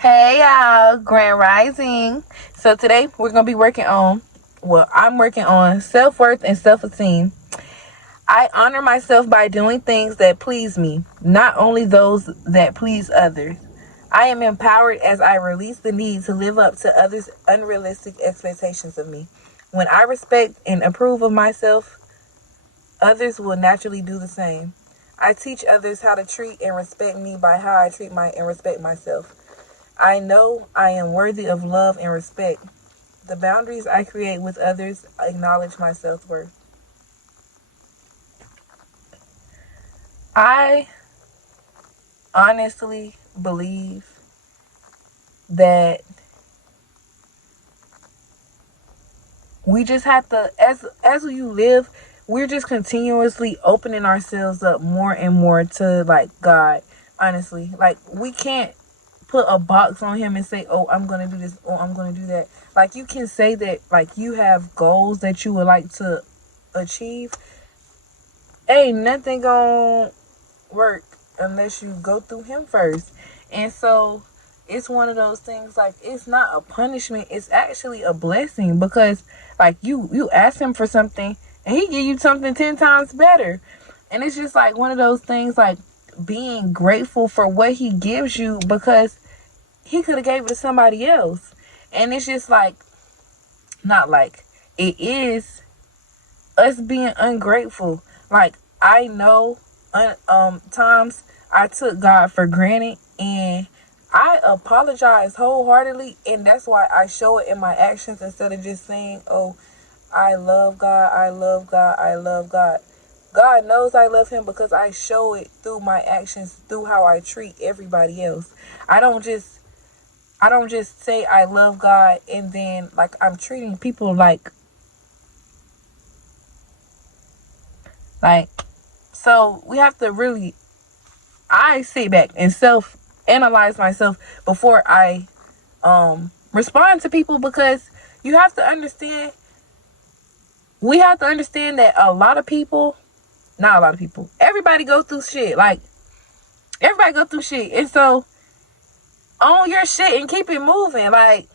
Hey y'all, Grand Rising. So today we're going to be I'm working on self-worth and self-esteem. I honor myself by doing things that please me, not only those that please others. I am empowered as I release the need to live up to others' unrealistic expectations of me. When I respect and approve of myself, others will naturally do the same. I teach others how to treat and respect me by how I treat and respect myself. I know I am worthy of love and respect. The boundaries I create with others acknowledge my self-worth. I honestly believe that we just have to, as you live, we're just continuously opening ourselves up more and more to like God. Honestly, like we can't put a box on him and say, oh, I'm going to do this, or I'm going to do that. Like you can say that like you have goals that you would like to achieve. Ain't nothing gonna work unless you go through him first. And so it's one of those things, like it's not a punishment, it's actually a blessing, because like you ask him for something and he give you something 10 times better. And it's just like one of those things, like being grateful for what he gives you, because he could have gave it to somebody else. And it's just like, not like, it is us being ungrateful. Like I know times I took God for granted, and I apologize wholeheartedly, and that's why I show it in my actions instead of just saying, oh, I love God, I love God, I love God. God knows I love him because I show it through my actions, through how I treat everybody else. I don't just say I love God and then like I'm treating people like so we have to really, I sit back and self analyze myself before I respond to people, because you have to understand, we have to understand that not a lot of people, everybody goes through shit. Like everybody go through shit. And so own your shit and keep it moving. Like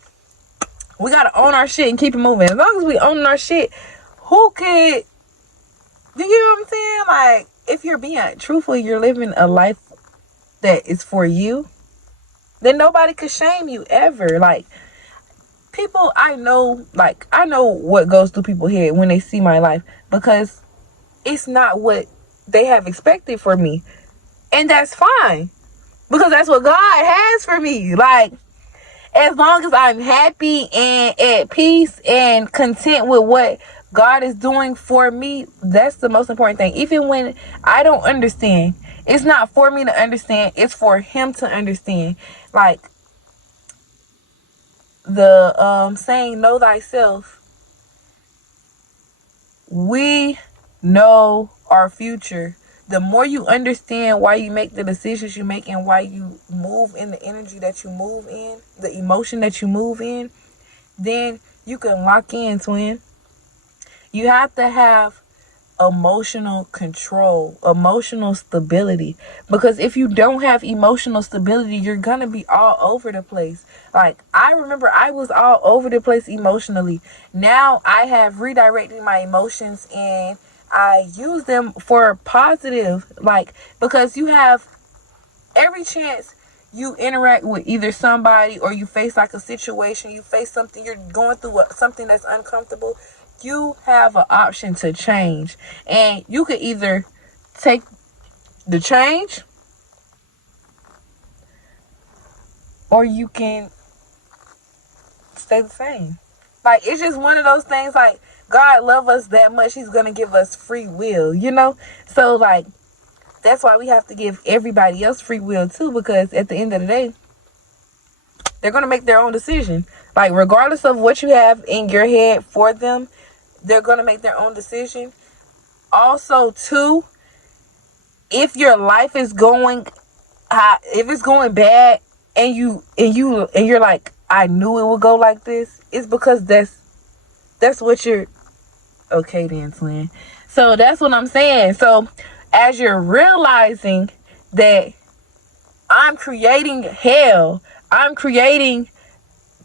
we gotta own our shit and keep it moving. As long as we own our shit, who could, do you know what I'm saying? Like if you're being truthful, you're living a life that is for you, then nobody could shame you ever. Like people, I know what goes through people's head when they see my life, because it's not what they have expected for me. And that's fine, because that's what God has for me. Like as long as I'm happy and at peace and content with what God is doing for me, that's the most important thing. Even when I don't understand, it's not for me to understand, it's for him to understand. Like the saying, know thyself. We know our future. The more you understand why you make the decisions you make and why you move in the energy that you move in, the emotion that you move in, then you can lock in, twin. You have to have emotional control, emotional stability. Because if you don't have emotional stability, you're gonna be all over the place. Like I remember I was all over the place emotionally. Now I have redirected my emotions and I use them for positive, like, because you have every chance you interact with either somebody or you face like a situation, you face something, you're going through something that's uncomfortable, you have an option to change. And you could either take the change or you can stay the same. Like it's just one of those things, like God love us that much, he's gonna give us free will, you know? So like that's why we have to give everybody else free will too, because at the end of the day, they're gonna make their own decision. Like regardless of what you have in your head for them, they're gonna make their own decision. Also too, if your life is going if it's going bad and you're like, I knew it would go like this, it's because that's what you're, okay then, twin. So that's what I'm saying. So as you're realizing that I'm creating hell, I'm creating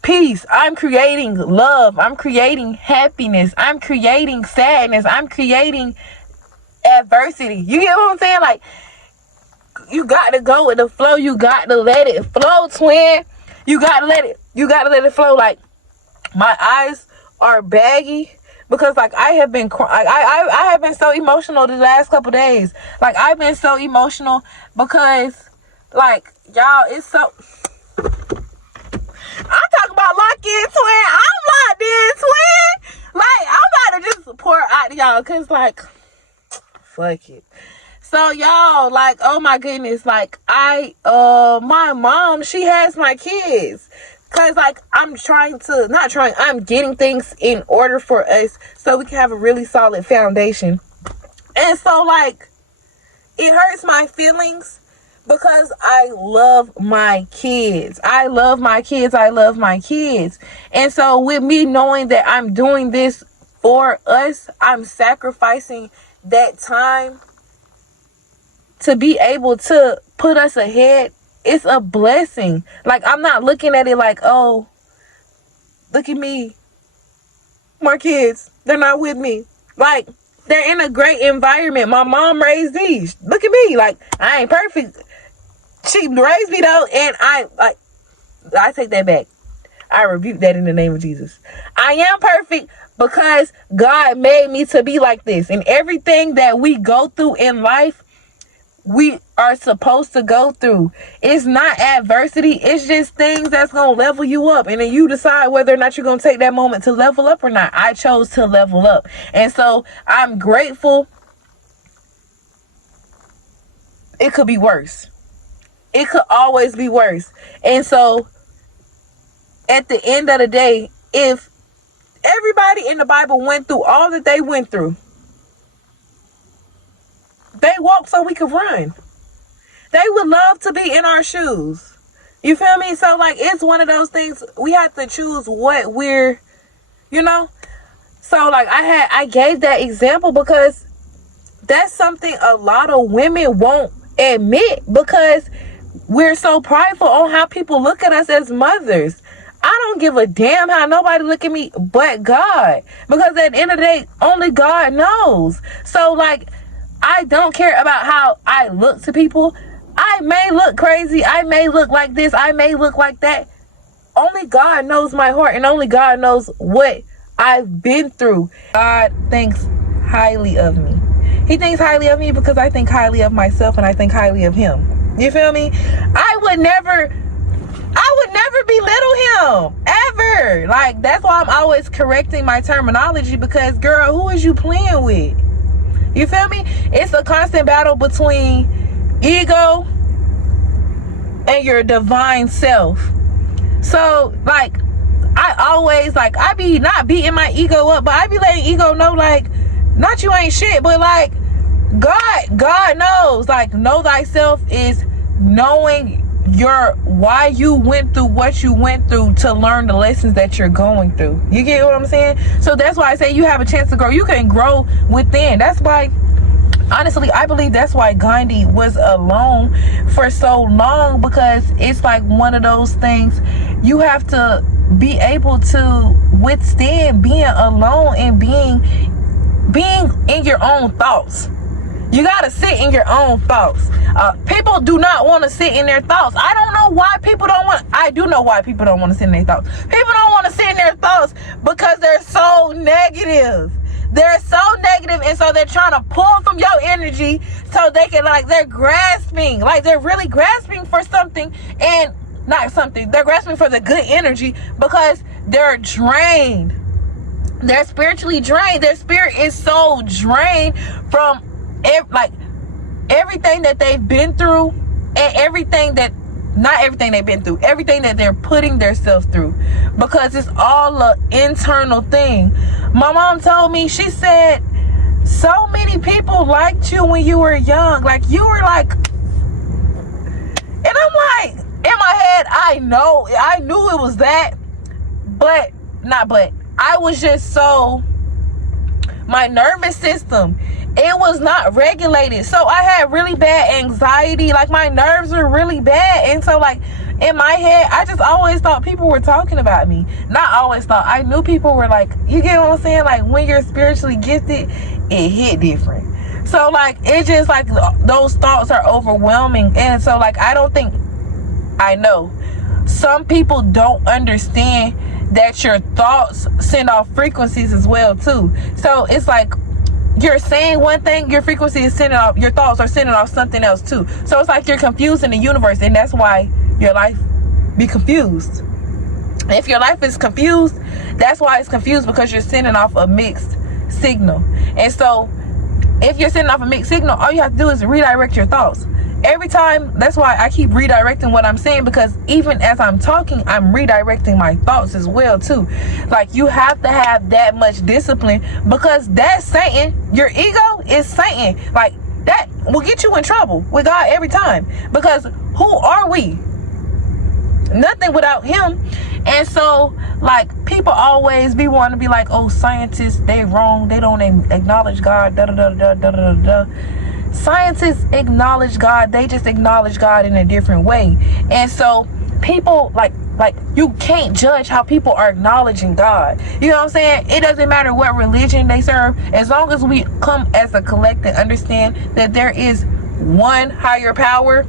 peace. I'm creating love. I'm creating happiness. I'm creating sadness. I'm creating adversity. You get what I'm saying? Like, you got to go with the flow. You got to let it flow, twin. You got to let it flow. Like, my eyes are baggy because, like, I have been I have been so emotional the last couple days. Like, I've been so emotional because, like, y'all, it's so... I'm talking about lock in, twin. I'm locked in, twin. Like, I'm about to just pour out to y'all because, like, fuck it. So, y'all, like, oh my goodness, like, my mom, she has my kids. Because, like, I'm getting things in order for us so we can have a really solid foundation. And so, like, it hurts my feelings because I love my kids. I love my kids. I love my kids. And so, with me knowing that I'm doing this for us, I'm sacrificing that time to be able to put us ahead. It's a blessing. Like, I'm not looking at it like, oh, look at me. My kids, they're not with me. Like, they're in a great environment. My mom raised these. Look at me. Like, I ain't perfect. She raised me though, and I take that back. I rebuke that in the name of Jesus. I am perfect because God made me to be like this. And everything that we go through in life, we are supposed to go through. It's not adversity. It's just things that's going to level you up. And then you decide whether or not you're going to take that moment to level up or not. I chose to level up. And so I'm grateful. It could be worse. It could always be worse. And so at the end of the day, if everybody in the Bible went through all that they went through, they walked so we could run. They would love to be in our shoes. You feel me? So, like, it's one of those things we have to choose what we're, So, like, I gave that example because that's something a lot of women won't admit because we're so prideful on how people look at us as mothers. I don't give a damn how nobody look at me but God. Because at the end of the day, only God knows. So, like, I don't care about how I look to people. I may look crazy. I may look like this. I may look like that. Only God knows my heart, and only God knows what I've been through. God thinks highly of me. He thinks highly of me because I think highly of myself, and I think highly of him. You feel me? I would never belittle him ever. Like, that's why I'm always correcting my terminology because, girl, who is you playing with? You feel me? It's a constant battle between ego and your divine self. So, like, I always, like, I be not beating my ego up, but I be letting ego know, like, not you ain't shit, but, like, God knows. Like, know thyself is knowing why you went through what you went through to learn the lessons that you're going through. You get what I'm saying? So that's why I say you have a chance to grow. You can grow within. That's why, honestly, I believe that's why Gandhi was alone for so long, because it's like one of those things you have to be able to withstand being alone and being in your own thoughts. You gotta sit in your own thoughts. People do not want to sit in their thoughts. I don't know why people don't want. I do know why people don't want to sit in their thoughts. People don't want to sit in their thoughts because they're so negative. They're so negative, and so they're trying to pull from your energy so they can, like, they're grasping. Like, they're really grasping for something, and not something. They're grasping for the good energy because they're drained. They're spiritually drained. Their spirit is so drained from everything that they've been through, and everything that they're putting themselves through, because it's all an internal thing. My mom told me, she said, so many people liked you when you were young. Like, you were like, and I'm like, in my head, I knew it was that, but I was just so, my nervous system, it was not regulated. So I had really bad anxiety. Like, my nerves were really bad. And so, like, in my head, I just always thought people were talking about me. Not always thought. I knew people were like, you get what I'm saying? Like, when you're spiritually gifted, it hit different. So, like, it's just like those thoughts are overwhelming. And so, like, I don't think, I know some people don't understand that your thoughts send off frequencies as well, too. So, it's like, you're saying one thing, your frequency is sending off, your thoughts are sending off something else too. So it's like you're confusing the universe, and that's why your life be confused. If your life is confused, that's why it's confused, because you're sending off a mixed signal. And so if you're sending off a mixed signal, all you have to do is redirect your thoughts. Every time, that's why I keep redirecting what I'm saying, because even as I'm talking, I'm redirecting my thoughts as well too. Like, you have to have that much discipline, because that's Satan. Your ego is Satan. Like, that will get you in trouble with God every time, because who are we? Nothing without him. And so, like, people always be wanting to be like, oh, scientists, they wrong, they don't acknowledge God, da da da da da da da. Scientists acknowledge God, they just acknowledge God in a different way. And so people like you can't judge how people are acknowledging God. You know what I'm saying? It doesn't matter what religion they serve, as long as we come as a collective and understand that there is one higher power.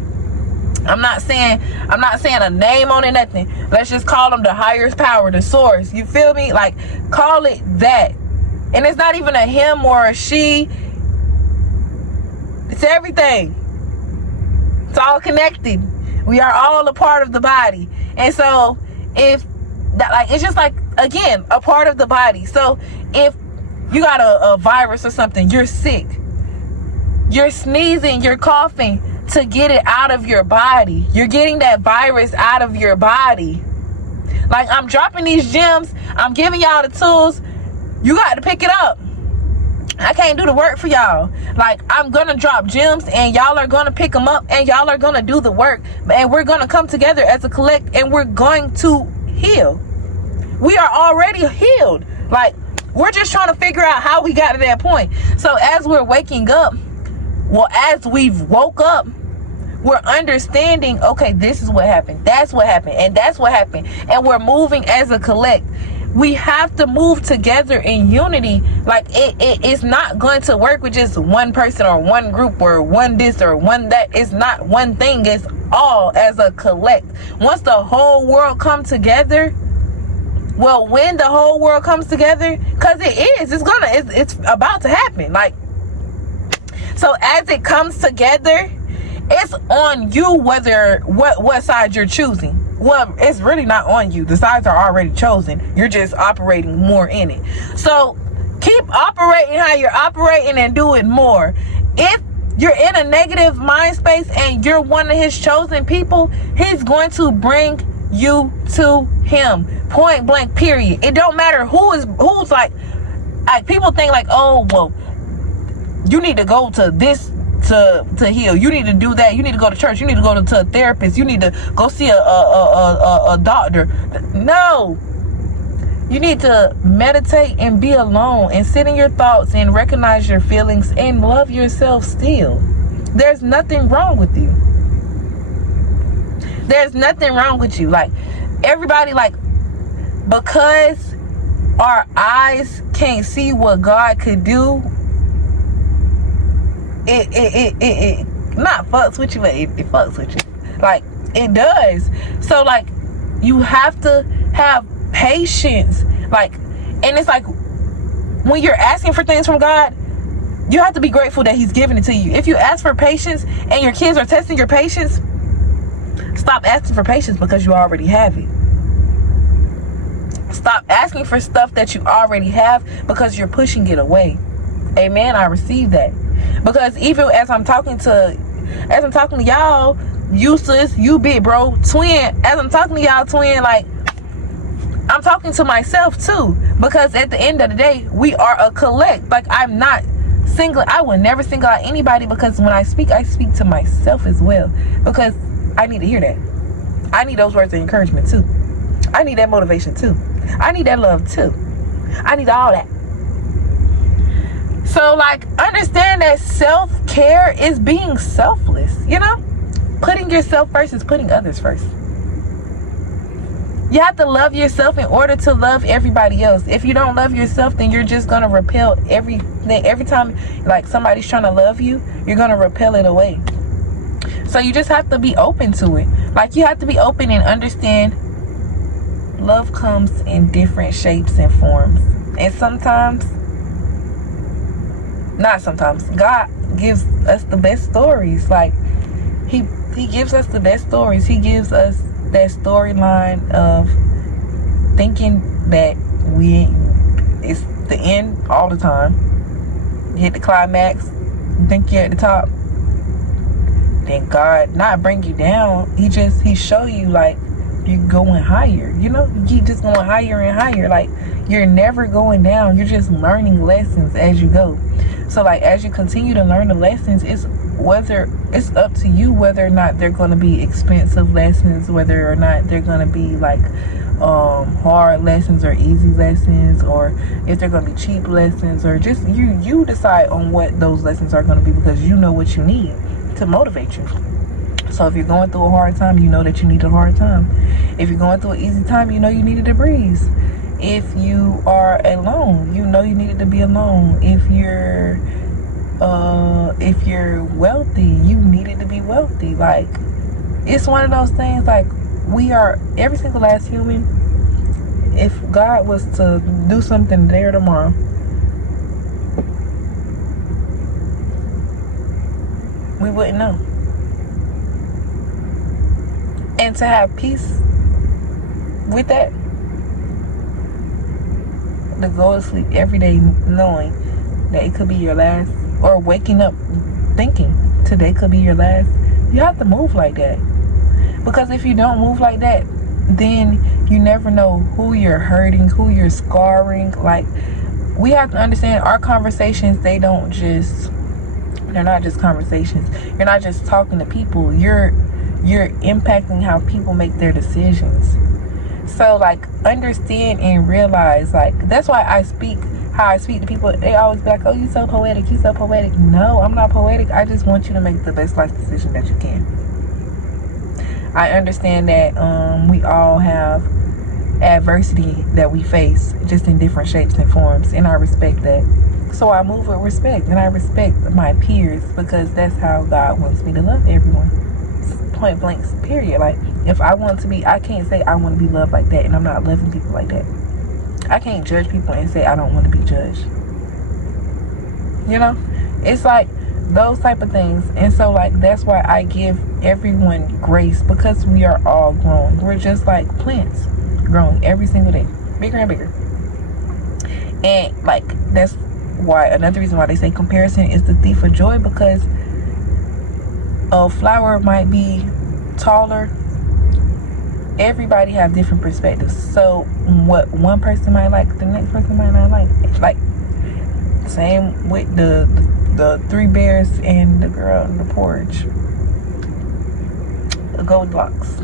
I'm not saying a name on it, nothing. Let's just call them the highest power, the source. You feel me? Like, call it that. And it's not even a him or a she. It's everything. It's all connected. We are all a part of the body. And so if that, like, it's just like, again, a part of the body. So if you got a virus or something, you're sick, you're sneezing, you're coughing to get it out of your body. You're getting that virus out of your body. Like, I'm dropping these gems, I'm giving y'all the tools. You got to pick it up. I can't do the work for y'all. Like, I'm gonna drop gems, and y'all are gonna pick them up, and y'all are gonna do the work, and we're gonna come together as a collect, and we're going to heal. We are already healed. Like, we're just trying to figure out how we got to that point. So as we're waking up, well, as we've woke up, we're understanding, okay, this is what happened, that's what happened, and that's what happened, and we're moving as a collect. We have to move together in unity. Like, it's not going to work with just one person or one group or one this or one that. It's not one thing. It's all as a collect. Once the whole world come together, well, when the whole world comes together, because it's about to happen. Like, so as it comes together, it's on you whether what side you're choosing. Well, it's really not on you. The sides are already chosen. You're just operating more in it. So keep operating how you're operating and do it more. If you're in a negative mind space and you're one of his chosen people, he's going to bring you to him. Point blank, period. It don't matter who's like people think like, oh, well, you need to go to this to heal. You need to do that. You need to go to church. You need to go to a therapist. You need to go see a doctor. No. You need to meditate and be alone and sit in your thoughts and recognize your feelings and love yourself still. There's nothing wrong with you. There's nothing wrong with you. Like, everybody, like, because our eyes can't see what God could do, it not fucks with you, but it fucks with you. Like, it does. So, like, you have to have patience. Like, and it's like, when you're asking for things from God, you have to be grateful that he's giving it to you. If you ask for patience and your kids are testing your patience, stop asking for patience because you already have it. Stop asking for stuff that you already have because you're pushing it away. Amen. I receive that. Because even as I'm talking to y'all, you sis, you big bro, twin, as I'm talking to y'all, twin, like, I'm talking to myself too. Because at the end of the day, we are a collect. Like, I'm not single. I will never single out anybody, because when I speak to myself as well. Because I need to hear that. I need those words of encouragement too. I need that motivation too. I need that love too. I need all that. So, like, understand that self-care is being selfless, you know? Putting yourself first is putting others first. You have to love yourself in order to love everybody else. If you don't love yourself, then you're just gonna repel everything. Every time like somebody's trying to love you, you're gonna repel it away. So you just have to be open to it. Like, you have to be open and understand love comes in different shapes and forms. And sometimes, not sometimes, God gives us the best stories. Like, he gives us the best stories. He gives us that storyline of thinking that it's the end all the time. You hit the climax, you think you're at the top. Then God not bring you down. He show you like you're going higher. You know, you keep just going higher and higher. Like, you're never going down. You're just learning lessons as you go. So like, as you continue to learn the lessons, it's up to you whether or not they're going to be expensive lessons, whether or not they're going to be like hard lessons or easy lessons, or if they're going to be cheap lessons, or just you decide on what those lessons are going to be, because you know what you need to motivate you. So if you're going through a hard time, you know that you need a hard time. If you're going through an easy time, you know you needed a breeze. If you are alone, you know you needed to be alone. If you're wealthy, you needed to be wealthy. Like, it's one of those things. Like, we are, every single last human, if God was to do something there tomorrow, we wouldn't know. And to have peace with that, to go to sleep every day knowing that it could be your last, or waking up thinking today could be your last, you have to move like that. Because if you don't move like that, then you never know who you're hurting, who you're scarring. Like, we have to understand our conversations, they're not just conversations. You're not just talking to people, you're impacting how people make their decisions. So like, understand and realize, like, that's why how I speak to people. They always be like, oh, you so poetic, you so poetic. No, I'm not poetic. I just want you to make the best life decision that you can. I understand that we all have adversity that we face, just in different shapes and forms, and I respect that. So I move with respect, and I respect my peers, because that's how God wants me to love everyone. Point blank, period. Like, if I want to be, I can't say I want to be loved like that and I'm not loving people like that. I can't judge people and say I don't want to be judged. You know, it's like those type of things. And so like, that's why I give everyone grace, because we are all growing. We're just like plants, growing every single day, bigger and bigger. And like, that's why, another reason why they say comparison is the thief of joy, because a flower might be taller. Everybody have different perspectives. So what one person might like, the next person might not like. It's like, same with the three bears and the girl on the porch, the Goldilocks.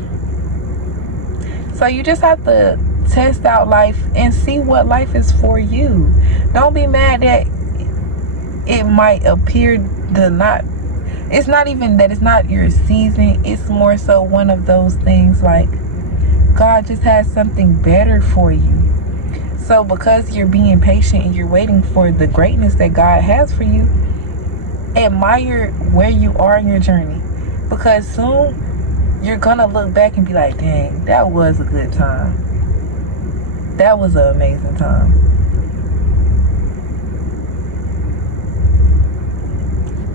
So you just have to test out life and see what life is for you. Don't be mad that it might appear to not. It's not even that it's not your season. It's more so one of those things like, God just has something better for you. So because you're being patient and you're waiting for the greatness that God has for you, admire where you are in your journey. Because soon you're gonna look back and be like, dang, that was a good time. That was an amazing time.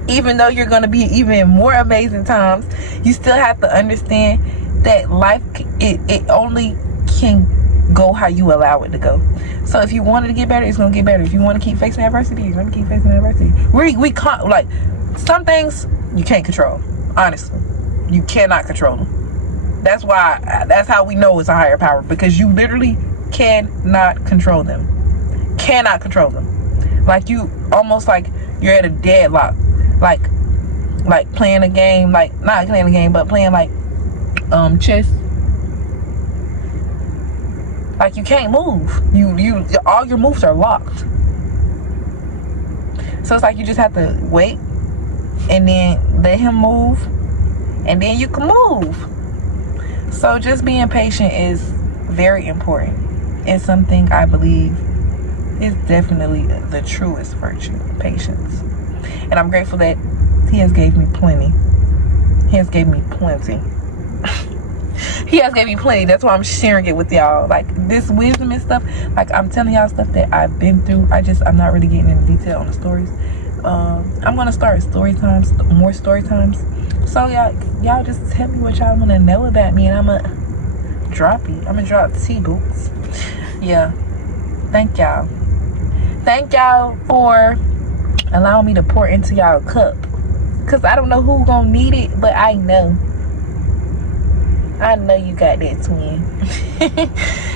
Even though you're gonna be even more amazing times, you still have to understand that life, it only can go how you allow it to go. So if you want it to get better, it's gonna get better. If you want to keep facing adversity, you're gonna keep facing adversity. We can't, like, some things you can't control. Honestly, you cannot control them. That's how we know it's a higher power, because you literally cannot control them. Cannot control them. Like, you almost like you're at a deadlock. Like playing a game, like not playing a game, but playing like chess. Like, you can't move. You all your moves are locked. So it's like you just have to wait and then let him move, and then you can move. So just being patient is very important. And something I believe is definitely the truest virtue, patience. And I'm grateful that he has gave me plenty. He has gave me plenty. He has gave me plenty. That's why I'm sharing it with y'all. Like, this wisdom and stuff, like, I'm telling y'all stuff that I've been through. I'm not really getting into detail on the stories. I'm gonna start more story times. So y'all just tell me what y'all wanna know about me, and I'ma drop T boots. Yeah. Thank y'all for allowing me to pour into y'all cup. Cause I don't know who gonna need it, but I know you got that, twin.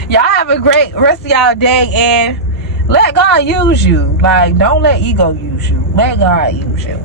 Y'all have a great rest of y'all day, and let God use you. Like, don't let ego use you. Let God use you.